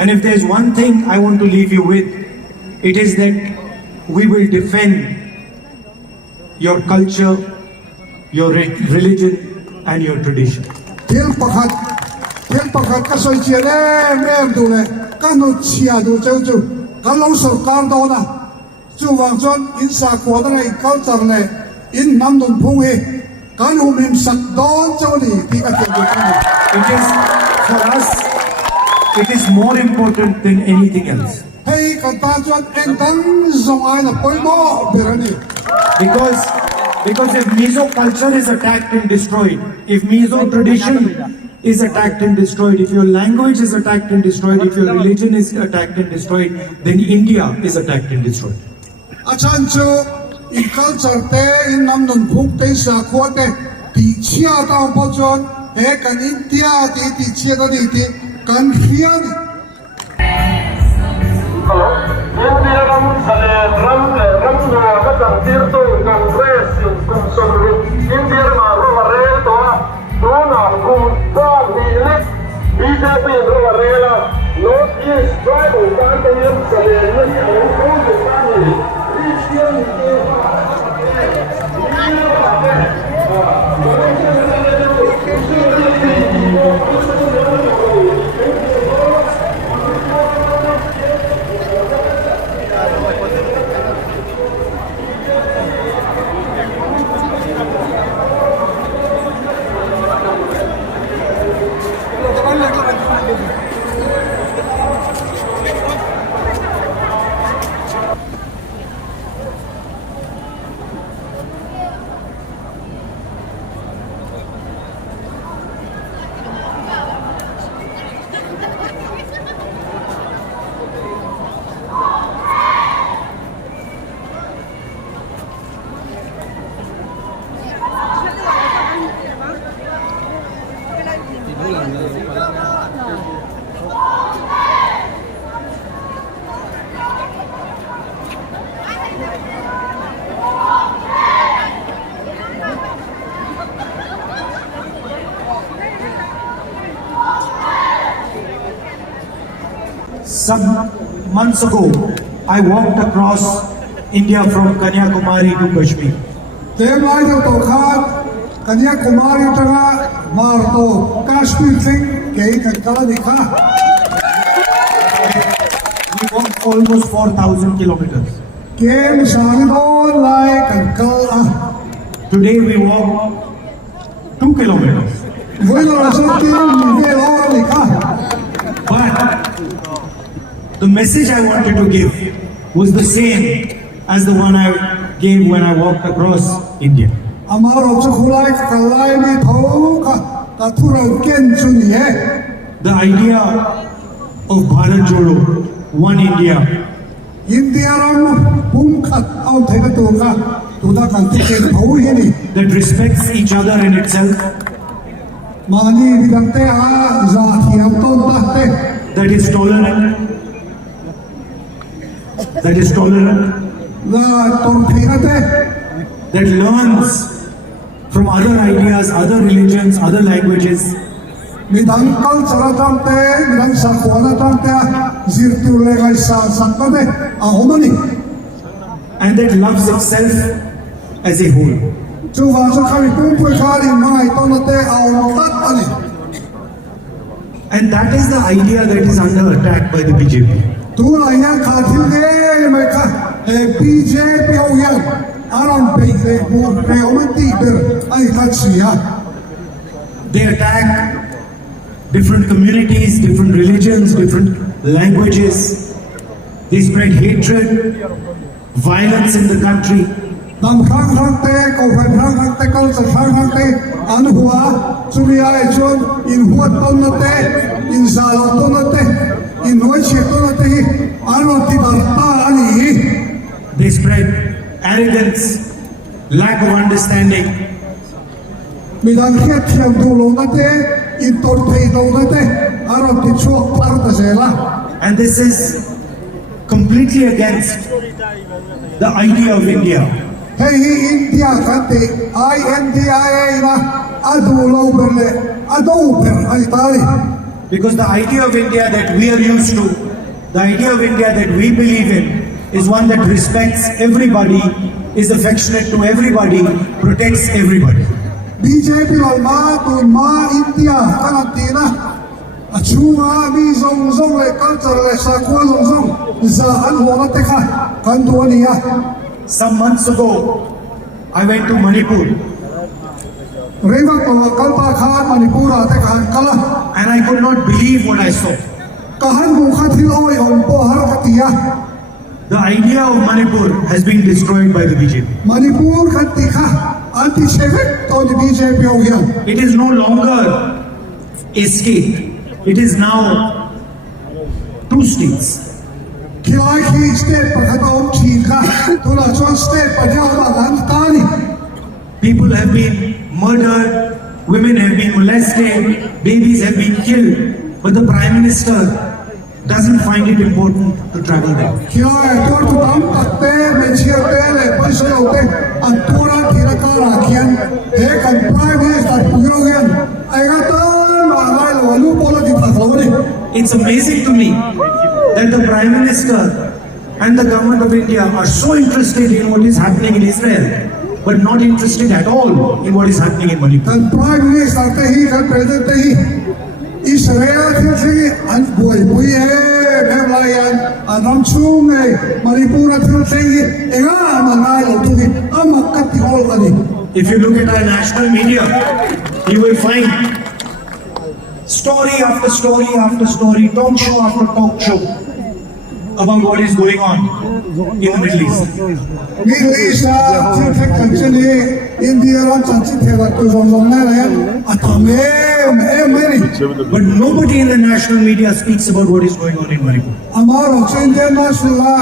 And if there's one thing I want to leave you with, it is that we will defend your culture, your religion, and your tradition. Tiếng pakhat ka soi chia em tu le ka no chia du cheu chu ka lo sarkar do na chu wang chon in sa ko da nei culture le in nam dun phung he kan hum him sak don chau ni ti ka chen du It is, for us, it is more important than anything else. hey ka ta chon en dang zong ai na poi mo berani Because if Mizo culture is attacked and destroyed, if Mizo tradition is attacked and destroyed, if your language is attacked and destroyed, if your religion is attacked and destroyed, then India is attacked and destroyed. achan chu in culture te in nam dun phung te sa ko te ti chia ta po chon he kan India ti chia da ni ti kan hian India ram sale ram no ka tang tirto Congress kum somru India ma ro re to na kum da ni le BJP ro re la North East tribal country sale ni au ko ta ni Christian Some months ago, I walked across India from Kanyakumari to Kashmir. te mai do to khan Kanyakumari tanga mar to Kashmir thing ke kan kala dikha We walked almost 4,000 kilometers. kem sang do lai kan kal a Today we walk 2 kilometers. voi lo so ti ni ve lo dikha But the message I wanted to give was the same as the one I gave when I walked across India. amaro chu khulai kalai ni tho ka thura ken chu ni he The idea of Bharat Jodo, One India, India ram pum khat au the ka tu da kan ti ken tho he ni that respects each other and itself, mani bidang te a za thiam ton ta te that is tolerant, la ton thina te that learns from other ideas, other religions, other languages, midang culture tam te midang sakwana tam te zir tu le gai sa sakta te a homani and that loves itself as a whole. chu wa chu khari pum pui khari mai ton te a tat ani And that is the idea that is under attack by the BJP. tu la yang kha thil ge mai kha BJP au yang aron pe de bu pe omati ber ai kha chia They attack different communities, different religions, different languages. They spread hatred, violence in the country. Nam khang khang te ko phan khang te kal sa khang te an hua chumia e chon in hua ton na te in sa lo ton na te in noi che ton na te ano ti bar ta ani They spread arrogance, lack of understanding. mi dan khet thiam du lo na te in tor thei do na te ano ti chuak par ta se la And this is completely against the idea of India. hei India kan te INDIA na adu lo ber le adu ber ai ta li Because the idea of India that we are used to, the idea of India that we believe in, is one that respects everybody, is affectionate to everybody, protects everybody. BJP เรามาตุนมาอินเดียกันตีนะชูมามีทรงเลยกันจะเลยสักวันทรงจะอันหัวมันเตะกันตัวนี้ Some months ago, I went to Manipur. เรื่องตัวกันตาขาดมณีปุระเตะกันละ And I could not believe what I saw. กันบุคคลลอยองค์ปหารกติยา The idea of Manipur has been destroyed by the BJP. มณีปุรกันติค่ะอันที่เชฟตอนที่ BJP เอาอย่าง It is no longer a state. It is now two states. ที่ไล่ที่สเตทประกาศออกทีค่ะตัวละชนสเตทประเดี๋ยวมากันตานี่ People have been murdered, women have been molested, babies have been killed, but the Prime Minister doesn't find it important to travel there. ที่ไล่ตัวตุ่มตัดเต้ไม่เชื่อเต้เลยไม่เชื่อเต้อันตัวนั้นที่ละการาเขียนเฮ้กันไพรเวสตัดปุยโรงเรียนไอ้ก็ต้องมาไล่หลวงลูกโปรดิพักเราเนี่ย It's amazing to me that the Prime Minister and the government of India are so interested in what is happening in Israel, but not interested at all in what is happening in Manipur. กันไพรเวสตัดเต้ฮีกันประเทศเต้ฮีอิสราเอลที่ที่อันป่วยเแบบไรอันน้ำชุ่มเลยมณีปุระที่ที่เองมันง่ายหรอกทุกทีมันกัดที่หัวกันนี่ If you look at our national media, you will find story after story after story, talk show after talk show about what is going on in the Middle East. Middle East ที่แข่งกันเช่นนี้อินเดียร้อนจันทร์เทวตุลงแน่เลยอัตเมไม่นี่ But nobody in the national media speaks about what is going on in Manipur. อามาเราเช่นเดียนนัสลา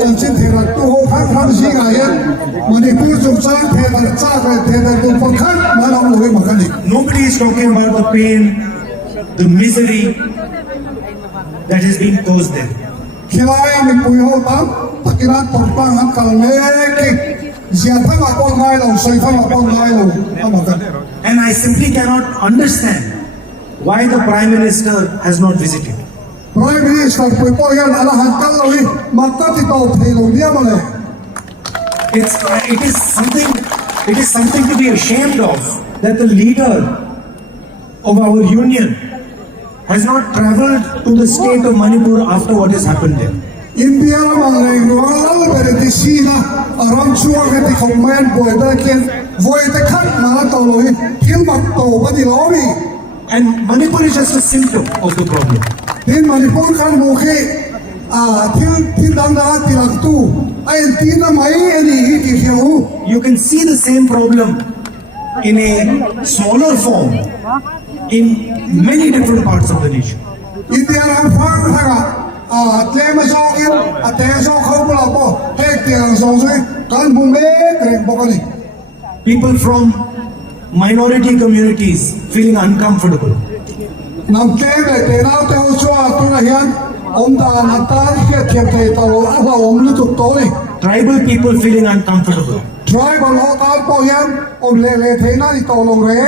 จันทร์เทวตุลข้างข้างสิกายันมันนี่พูดจุดจ้างเทวจ้ากันเทวตุลฟังขันมาลองเลยมากันนี่ Nobody is talking about the pain, the misery that has been caused there. ที่ไรมีปุยหัวตั้มตะกี้นั้นตกปังหันกันเล็กเสียทั้งมาป้องไงเราใส่ทั้งมาป้องไงเราเอามากัน And I simply cannot understand why the Prime Minister has not visited. Prime Minister ปุยป้องยันอะไรหันกันเลยมาตัดที่โต๊ะเทลเนี่ยมาเลย It is something to be ashamed of that the leader of our union has not travelled to the state of Manipur after what has happened there. อินเดียมันเลยรัวแล้วไปที่ซีนะอารมณ์ชั่วกันที่คอมเมนต์บ่อยได้เขียนบ่อยแต่ขั้นมาต่อเลยเขียนบักโตปฏิล้อมี And Manipur is just a symptom of the problem. ที่มณีปุรกันบุคีที่ดังดาที่หลักตู้ไอ้ที่นั่นไม่ไอ้นี่ที่เขียว You can see the same problem in a smaller form in many different parts of the nation. อินเดียเราฟังฮะเทมาโซกินเทโซเขาบุลาโปเฮกเตียงโซซุยกันบุเมกเรงปกันนี่ People from minority communities feeling uncomfortable. นำเทเบเตน่าเตอชัวตุระเฮียนองดานัตตาเขียเทียบเทตลอดอาว่าอมลุตุโตนี่ Tribal people feeling uncomfortable. Tribal โลตาปอยันอมเลเทน่าที่โตลงเร่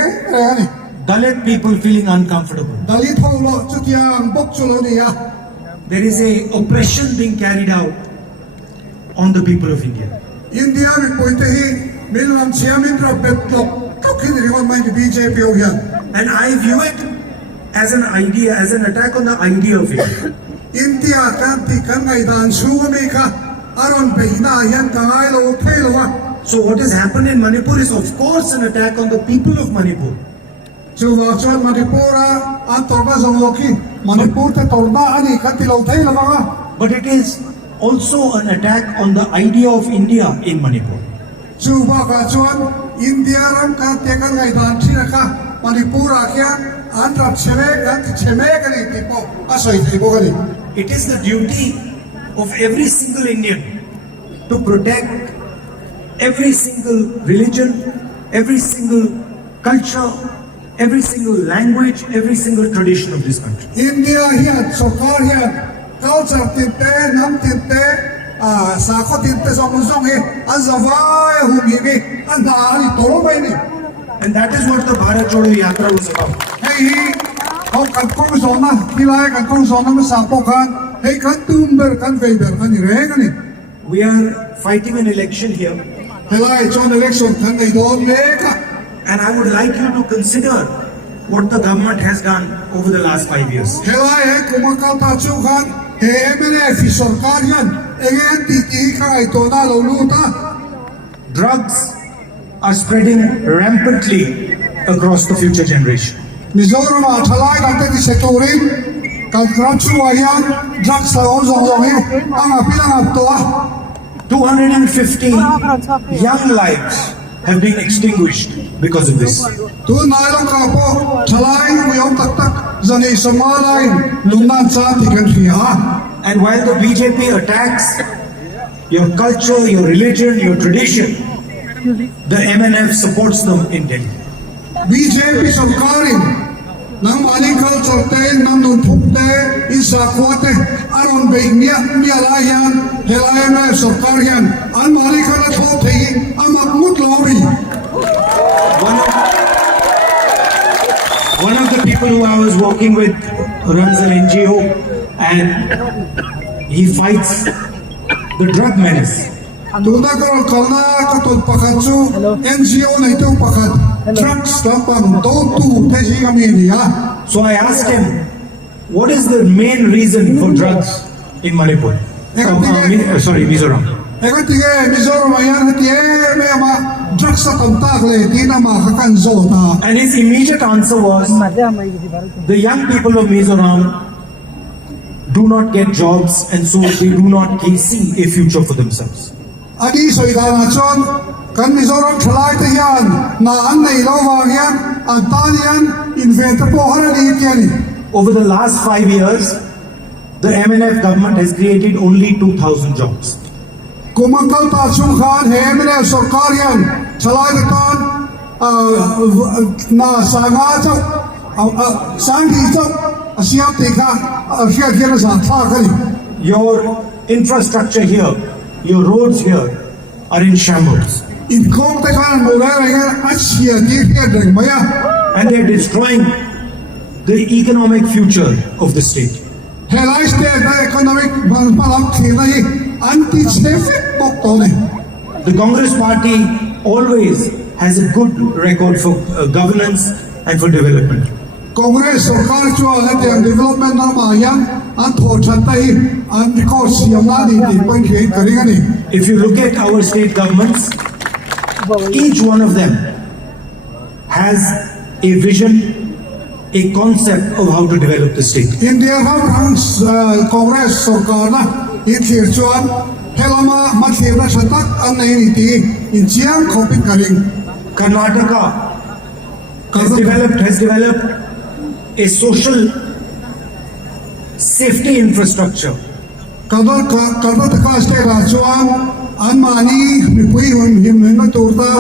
นี่ Dalit people feeling uncomfortable. ดลิทโลจุดยังบุกจุลนี่ There is a oppression being carried out on the people of India. อินเดียมีปุ่ยเตฮีมิลลัมเชียมินราเป็ดตกก็คิดถึงว่าไม่ที่ BJP เอาอย่าง And I view it as an idea, as an attack on the idea of India. อินเดียการที่กันไงด่านชูมีค่ะอารมณ์ไปหน้ายันกันไงเราเท่เลยว่า So what has happened in Manipur is of course an attack on the people of Manipur. จูว่าชวนมณีปุระอันตรมาสงโลกีมณีปุระแต่ตรมาอันนี้กันที่เราเท่เลยว่า But it is also an attack on the idea of India in Manipur. จูว่าการชวนอินเดียรำการเตะกันไงด่านที่นะคะมณีปุระแค่อันรับเชเมกันที่เชเมกันนี่ที่พออาศัยที่พวกนี้ It is the duty of every single Indian to protect every single religion, every single culture, every single language, every single tradition of this country. อินเดียเฮียนสกอร์เฮียนเขาจะติดเตะน้ำติดเตะสาขติดเตะสองมุสลิมอันจะว่าหุ่นยี่มีอันดาอันนี้โตไปนี่ And that is what the Bharat Jodo Yatra was about. ให้ เขากันกงสอนนะที่ไรกันกงสอนนั้นมันสามปกันให้กันตุ้มเบอร์กันเฟเบอร์กันนี่แรงกันนี่ We are fighting an election here, ให้ไรจอนเล็กส่วนกันไอ้โดนเล็ก and I would like you to consider what the government has done over the last 5 years. ให้ไรให้กุมการตาชูกันเฮ้ไม่ได้ฟิสร์การยันเอ็งตีตีใครตัวน่าเรารู้ตา Drugs are spreading rampantly across the future generation. มิโซรามาทลายกันที่เซตูรินการกระชุ่มยันดรักสาวสองนี้อังพิลังตัว 250 young lives have been extinguished because of this. ตัวนายต้องการพอทลายวิยมตักตักจะในสมาลายลุงนันซาที่กันที่ฮะ And while the BJP attacks your culture, your religion, your tradition, the MNF supports them in Delhi. BJP สงครามนังมันเขาจดเต้นนังนุนพุกเต้อิสระขวดเต้อารมณ์เบียมีอะไรยันเฮลัยแม่สงครามยันอันมันเขาละโทษทีอามัดมุดลอรี One of the people who I was working with runs an NGO and he fights the drug menace. ตัวนักการเมืองก็ตุนประคัตซู NGO ในตัวประคัต drugs ลำพังโตตู้เทชิกามีนี่ฮะ So I asked him, what is the main reason for drugs in Manipur? Mizoram. เอ็งที่เอ๋มิโซรามายันที่เอ๋แม่มา drugs ตั้งตากเลยที่นั่นมาขักันโซตา And his immediate answer was, the young people of Mizoram do not get jobs and so they do not see a future for themselves. อันนี้สวยงามจนกันมิโซรัมทลายทะยานนาอันในโลกวางยันอันตานียันอินเวนต์โปฮาร์ดีเกียนี่ Over the last 5 years, the MNF government has created only 2,000 jobs. กุมกัลตาชุมขานเฮมิเนสร์การยันทลายตอนนาสางาเจ้าสังกีเจ้าอาเซียติกาอาเซียเกียนสันท่ากัน Your infrastructure here, your roads here are in shambles. อินคงแต่การมูลอะไรกันอาเซียที่เกียนเรื่องไหมอ่ะ And they're destroying the economic future of the state. เฮลัยสเตทในอีโคโนมิกมันพลังที่ไหนอันที่เซฟบอกตัวเนี่ย The Congress party always has a good record for governance and for development. คองเกรสสการชัวร์และเรื่อง development นั้นมายังอันโทษชันไตอันก็เสียมาดีที่เป็นเหตุการณ์นี้ If you look at our state governments, each one of them has a vision, a concept of how to develop the state. อินเดียครับทางคองเกรสสการนะอินเทียชวนเฮลามาเทียราชตักอันในนิติอินเชียงเขาเป็นกันเอง Karnataka has developed a social safety infrastructure. การตัดกาสเตราชวนอันมานีมีผู้หญิงหิมนักตัวตา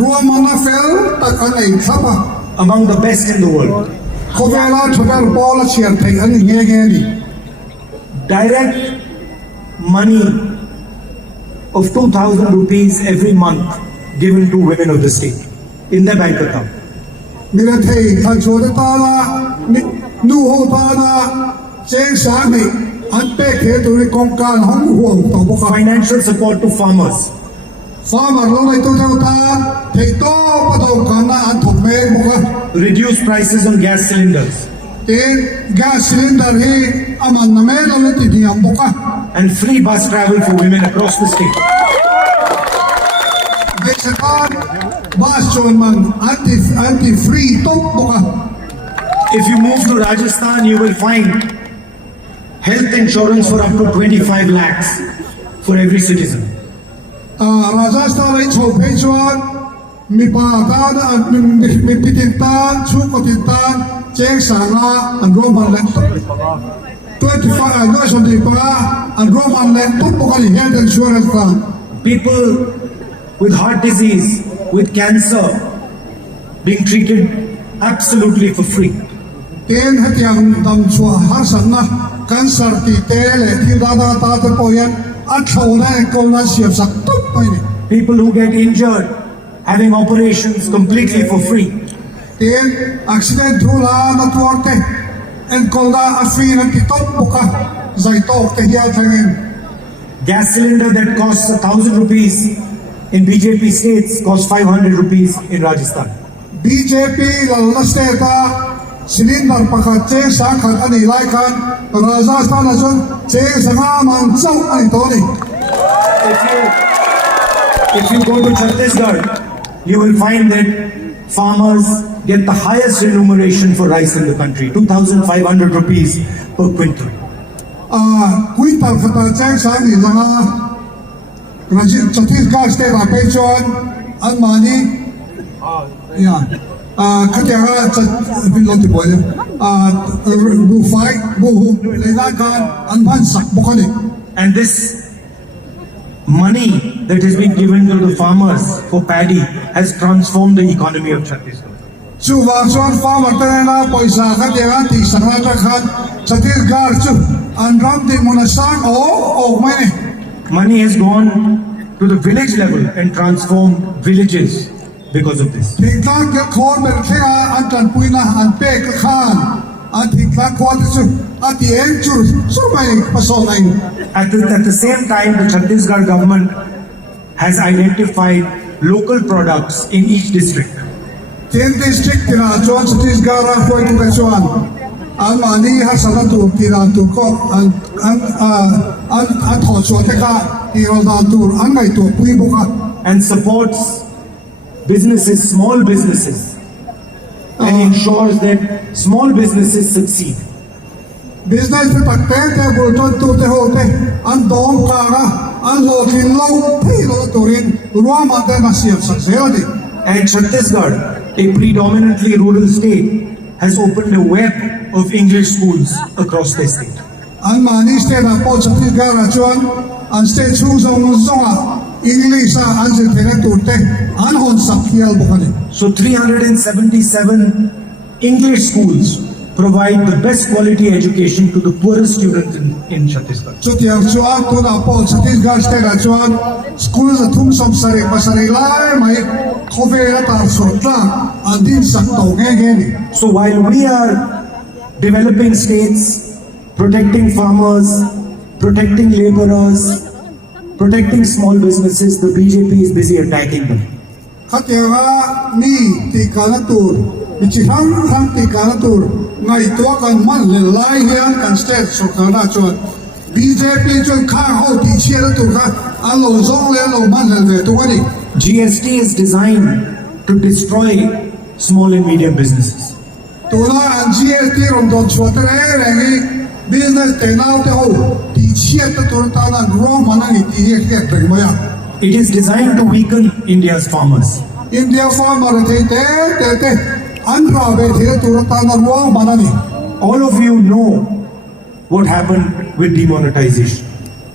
รวมมันเฟลตักอันไหนครับ Among the best in the world. เขาเวลาชวนบอลเชียร์ไทยอันนี้เงี้ยนี่ Direct money of 2,000 rupees every month given to women of the state in their bank account. มีอะไรท่านชวนตาละนูโฮตาละเจ้าสามีอันเป็ดเหตุในกองการห้องห่วงต่อพวกเขา Financial support to farmers. ฟาร์มลงในตัวเจ้าตาเทโต้ประดมกันนะอันถูกเมงพวกเขา Reduce prices on gas cylinders. เต็นแก๊สซิลินเดอร์ที่อามันน้ำเมลเลยติดยามพวกเขา And free bus travel for women across the state. เด็กสกอตบ้านชวนมันอันที่ฟรีตุ๊กพวกเขา If you move to Rajasthan, you will find health insurance for up to 25 lakhs for every citizen. ราชสตาร์ไอโชว์เพจวันมีป่าตามีพิธีตานชุกติตานเจ๊สาราอันโรมันแลนด์ตัวที่ฟ้าอันน้อยสมดีป่าอันโรมันแลนด์ปุ๊บปกติเฮลท์อินชัวรันส์กัน People with heart disease, with cancer, being treated absolutely for free. เต็นให้ยังดำชัวหาสันนะกันสารติเตเลที่ดาตาตะโกยันอัดเขาได้ก็น่าเสียบสักตุ๊บไปนี่ People who get injured, having operations completely for free. Then accident hula na tuwarte and kolda afi na titok buka zaitok te hiya tangin. Gas cylinder that costs 1,000 rupees in BJP states costs 500 rupees in Rajasthan. BJP lalna state cylinder pakat che sangkat ani laikan Rajasthan ajon che sanga mansau ani toni. If you go to Chhattisgarh, you will find that farmers get the highest remuneration for rice in the country, 2,500 rupees per quintal. Quý tàu phật tàu trang sáng thì rằng là Chhattisgarh state là bây chọn anh mà đi cái tiếng là bên lông thì bồi bù phái bù hùng lấy ra gan anh ban sạc bốc đi. And this money that has been given to the farmers for paddy has transformed the economy of Chhattisgarh. Chú vàng xoan farmer tên là paisa cái tiếng là thì sáng ra các khăn Chhattisgarh chú anh ram thì muốn sang mấy này. Money has gone to the village level and transformed villages because of this. Thỉnh thoảng cái con bên kia anh trần bùi na anh bê cái khăn anh thỉnh thoảng con chú anh tiếng chú số mấy bắt số này. At the same time, the Chhattisgarh government has identified local products in each district. Ten district tira John Chhattisgarh ra foi tu cái chuan anh mà đi ha sa tu tira tu ko anh thọ chuan cái ka tira tu anh ngày tu bùi boka. And supports businesses, small businesses, and ensures that small businesses succeed. Business पे तकते थे बोलते तोते होते अन दोम कारा अन लोकिन लो थे लो तोरिन रुआ माते मसीह success And Chhattisgarh, a predominantly rural state, has opened a web of English schools across the state. अन मानी स्टेट अपो छत्तीसगढ़ राजवन अन स्टेट सुजोंगा इंग्लिश अन से तेरे तोते अन होन सक्रियल बोकने. So 377 English schools provide the best quality education to the poorest students in Chhattisgarh. So tiang chuan tu na po Chhattisgarh state राजवन school से तुम सब सरे पसरे लाए मैं खोफे रता सोता अंतिम सक्तोगे गेनी. So while we are developing states, protecting farmers, protecting laborers, protecting small businesses, the BJP is busy attacking them. Katiwa ni tikanatur, ichihang tikanatur, ngay tua kan man le lai hian kan state sokana chuan BJP chuan kha ho ti chia tu ka an lo zong le lo man le tu ani. GST is designed to destroy small and medium businesses. Tula an GST rom don chuatre rengi business te nau te ho ti chia tu ta na ro manang ti he ke pe moya. It is designed to weaken India's farmers. India farmer te an ra be the tu ta na ro manani. All of you know what happened with demonetization.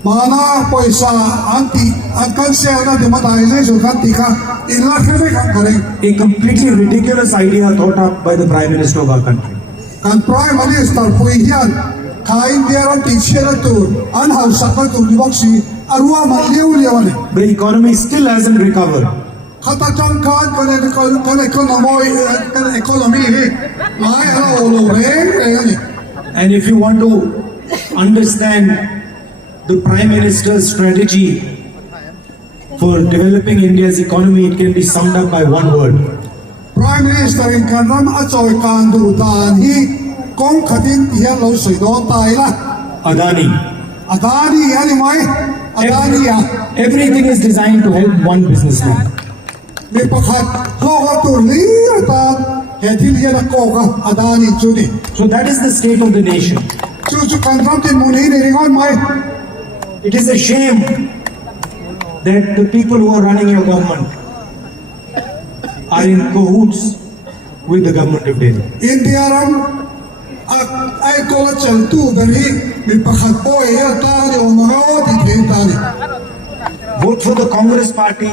Mana paisa anti kan se na demonetization kan tika illa khebe kan kare. A completely ridiculous idea thought up by the Prime Minister of our country. Kan Prime Minister pui hian tha India ran ti chera tu an hau sakal tu diboksi arua ma liu ne. The economy still hasn't recovered. Khata chang kan economy hi mai ala lo re. And if you want to understand the Prime Minister's strategy for developing India's economy, it can be summed up by one word. Prime Minister in kanram achoy kan du dan hi kong khatin hian lo soi do tai la. Adani. Adani yani mai Adani ya. Everything is designed to help one businessman. Me pakhat ho ha tur li ta he thil hian ko ka Adani chuni. So that is the state of the nation. Chu kanram tin muni ne ringon mai. It is a shame that the people who are running your government are in cahoots with the government of Delhi. India ram ai ko la chal tu bari me pakhat po ya ta ni o ma o ti the ta ni. Vote for the Congress party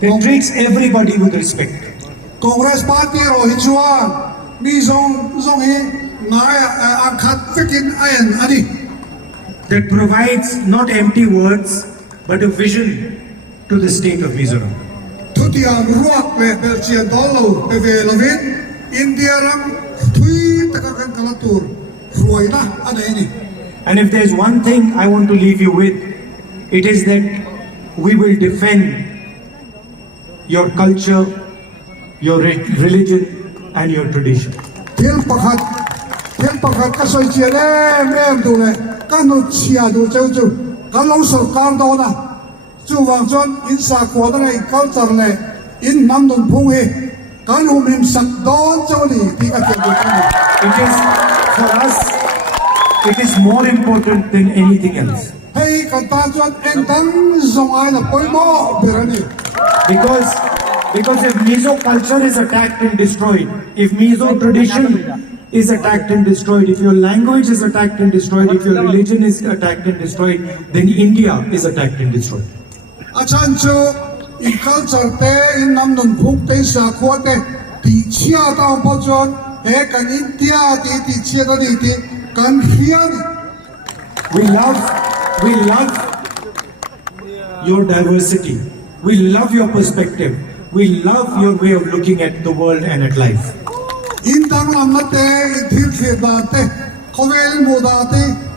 that treats everybody with respect. Congress party ro hi chuan mi zong hi ngai a khat fikin ayan ani. That provides not empty words but a vision to the state of Mizoram. ทุติยามรวกเปเชียนตอลเปเวลวินอินเดียรังทุยตะกันกลตูรรวยนะอันนี้ And if there's one thing I want to leave you with, it is that we will defend your culture, your religion, and your tradition. เพียงประคัดก็สวยเชียร์แม่ดูเลยก็นุเชียดูเจ้าจู่ก็ลงสการโดนะจู่วางจนอินสากวดอะไรเขาจัดเลยอินน้ำดุนพุ่งเฮก็รู้มิมสักโดนเจ้าหนี้ที่ก็จะดูกัน It is, for us, it is more important than anything else. ให้กันตาจนเอ็นตั้งสงายนะปอยโม่เบรนี่ Because if Mizo culture is attacked and destroyed, if Mizo tradition is attacked and destroyed, if your language is attacked and destroyed, if your religion is attacked and destroyed, then India is attacked and destroyed. อาจารย์จูอินคัลเจอร์เตอินน้ำดุนพุ่งเตสาควเตที่เชียร์ตามพจนเฮกันอินเดียที่เชียร์นี่ที่กันเฮียน We love your diversity. We love your perspective. We love your way of looking at the world and at life. อินดังลำนัดเตอินทิพย์ดาเตเขาเวลมูดาเต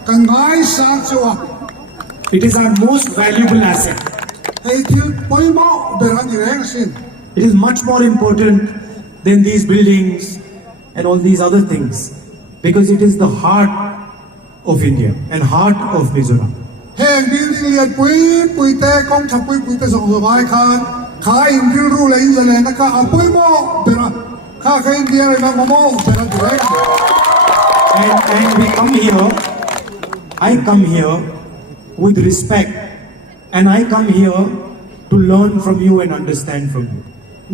กันง่ายสังชัว It is our most valuable asset. ไอ้ที่ปอยโม่เบรนี่แรงสิน It is much more important than these buildings and all these other things, because it is the heart of India and heart of Mizoram. แห่งบิลดิ้งเรียนปุยเตกองทัพปุยเตส่งสบายคานขายอินดิรู้เลยอินเซเลนนะคะเอาปุยโม่เบรข้าเคยอินเดียเลยมาโม่เบรนี่แรง And we come here, I come here with respect, and I come here to learn from you and understand from you.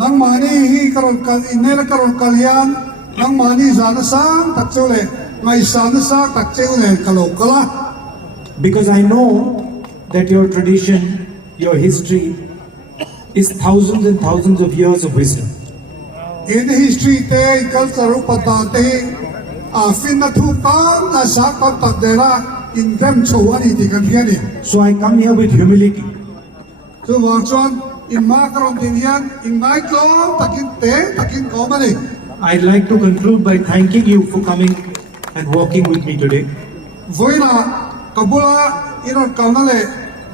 นังมานี่ฮีกรณกัลอินเนลกรณกัลยันนังมานี่สานสังตักเจ้าเลยไงสานสังตักเจ้าเลยกะโหลกละ Because I know that your tradition, your history is thousands and thousands of years of wisdom. In history te culture patate a finna thu kan a sak tak dera in rem chho ani ti kan hiani So I come here with humility. so wang chuan in ma karon tin hian in mai tlom takin ko mani I'd like to conclude by thanking you for coming and walking with me today. voina kabula inon kauna le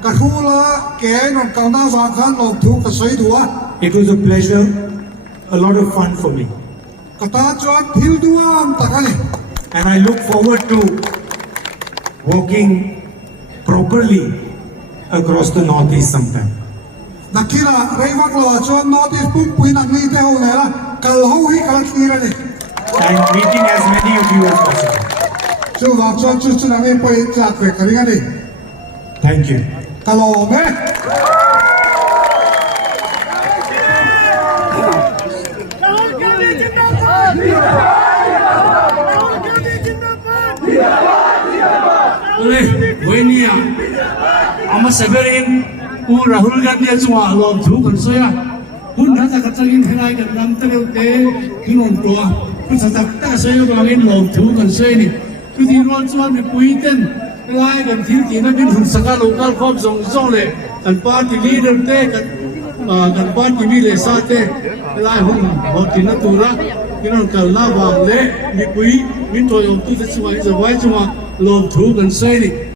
kahula ke inon kauna wa khan lok thu ka soi duwa It was a pleasure, a lot of fun for me. kata chuan thil duam takani And I look forward to walking properly across the Northeast sometime. nakira reiwak lo chuan notice pum pui nak ni te ho le la kal ho hi kal tira ni And meeting as many of you as possible. so wang chuan chu na me poi chat ve kari ani Thank you. kalo me Rahul Gandhi जिंदाबाद! Rahul Gandhi जिंदाबाद! Ule, Wenia, ama severin, Rahul Gandhi chua lom thu kan soya. Hun na ta katagin thangai kan nam teu te hingon tua. Kun sa tak ta soya bangin lom thu kan soya ni. Tu di ron chuan ni puiten. Lai kan thil ti na bin hun saka local khom zong zong le. Kan party leader te kan party mi le sa te. Lai hun hoti na tura. Kinon kal na wang le ni pui min to yom tu te chua i zawai chua lom thu kan soya ni.